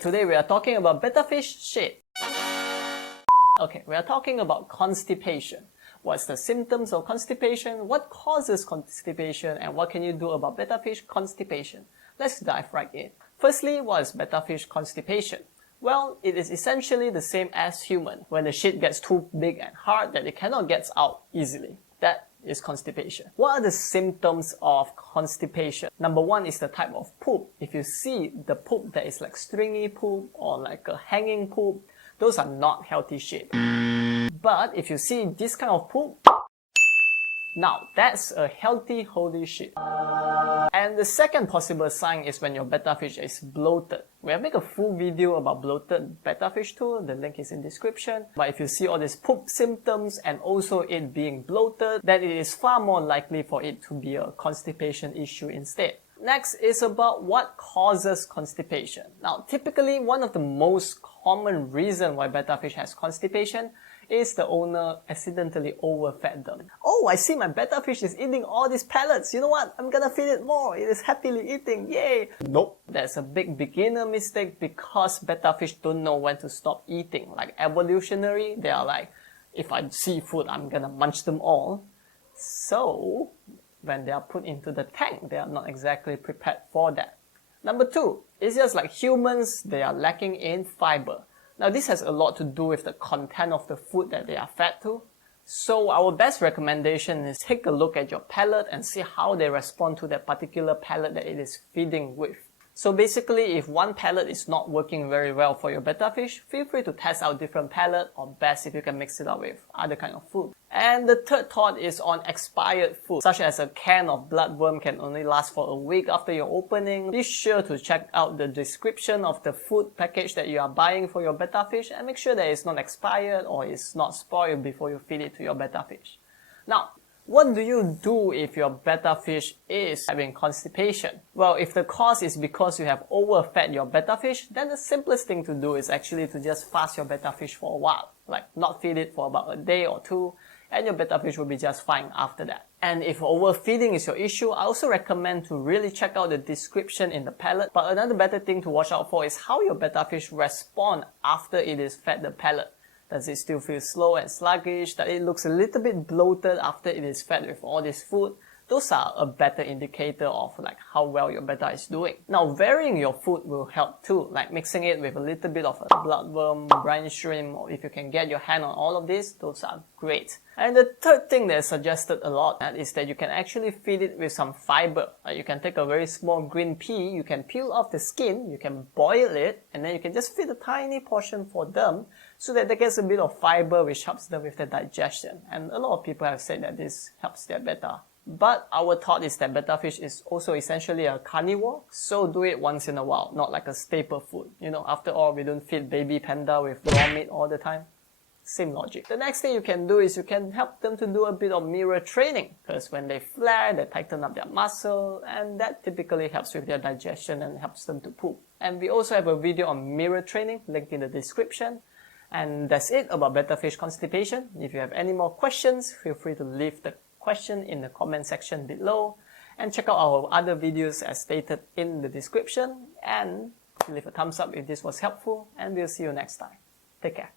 Today we are talking about betta fish shit. Okay, we are talking about constipation. What's the symptoms of constipation? What causes constipation? And what can you do about betta fish constipation? Let's dive right in. Firstly, what is betta fish constipation? Well, it is essentially the same as human, when the shit gets too big and hard that it cannot get out easily. That is constipation. What are the symptoms of constipation? Number one is the type of poop. If you see the poop that is like stringy poop or like a hanging poop, those are not healthy shit. But if you see this kind of poop, now that's a healthy holy shit. And the second possible sign is when your betta fish is bloated. We have made a full video about bloated betta fish too, the link is in description. But if you see all these poop symptoms and also it being bloated, then it is far more likely for it to be a constipation issue instead. Next is about what causes constipation. Now, typically one of the most common reasons why betta fish has constipation is the owner accidentally overfed them. Oh, I see my betta fish is eating all these pellets. You know what? I'm gonna feed it more. It is happily eating. Yay! Nope. That's a big beginner mistake because betta fish don't know when to stop eating. Like evolutionary, they are like, if I see food, I'm gonna munch them all. So, when they are put into the tank, they are not exactly prepared for that. Number two, it's just like humans, they are lacking in fiber. Now this has a lot to do with the content of the food that they are fed to. So our best recommendation is take a look at your pellet and see how they respond to that particular pellet that it is feeding with. So basically, if one pellet is not working very well for your betta fish, feel free to test out different pellet, or best if you can mix it up with other kind of food. And the third thought is on expired food, such as a can of bloodworm can only last for a week after your opening. Be sure to check out the description of the food package that you are buying for your betta fish and make sure that it's not expired or it's not spoiled before you feed it to your betta fish. Now, what do you do if your betta fish is having constipation? Well, if the cause is because you have overfed your betta fish, then the simplest thing to do is actually to just fast your betta fish for a while. Like not feed it for about a day or two, and your betta fish will be just fine after that. And if overfeeding is your issue, I also recommend to really check out the description in the pellet. But another better thing to watch out for is how your betta fish respond after it is fed the pellet. Does it still feel slow and sluggish? That it looks a little bit bloated after it is fed with all this food? Those are a better indicator of like how well your betta is doing. Now, varying your food will help too, like mixing it with a little bit of a bloodworm, brine shrimp, or if you can get your hand on all of this, those are great. And the third thing that is suggested a lot is that you can actually feed it with some fiber. You can take a very small green pea, you can peel off the skin, you can boil it, and then you can just feed a tiny portion for them so that they get a bit of fiber which helps them with their digestion. And a lot of people have said that this helps their betta. But our thought is that betta fish is also essentially a carnivore, so do it once in a while, not like a staple food. You know, after all, we don't feed baby panda with raw meat all the time. Same logic. The next thing you can do is you can help them to do a bit of mirror training, because when they flare, they tighten up their muscle, and that typically helps with their digestion and helps them to poop. And we also have a video on mirror training, linked in the description. And that's it about betta fish constipation. If you have any more questions, feel free to leave the question in the comment section below, and check out our other videos as stated in the description, and leave a thumbs up if this was helpful, and we'll see you next time. Take care.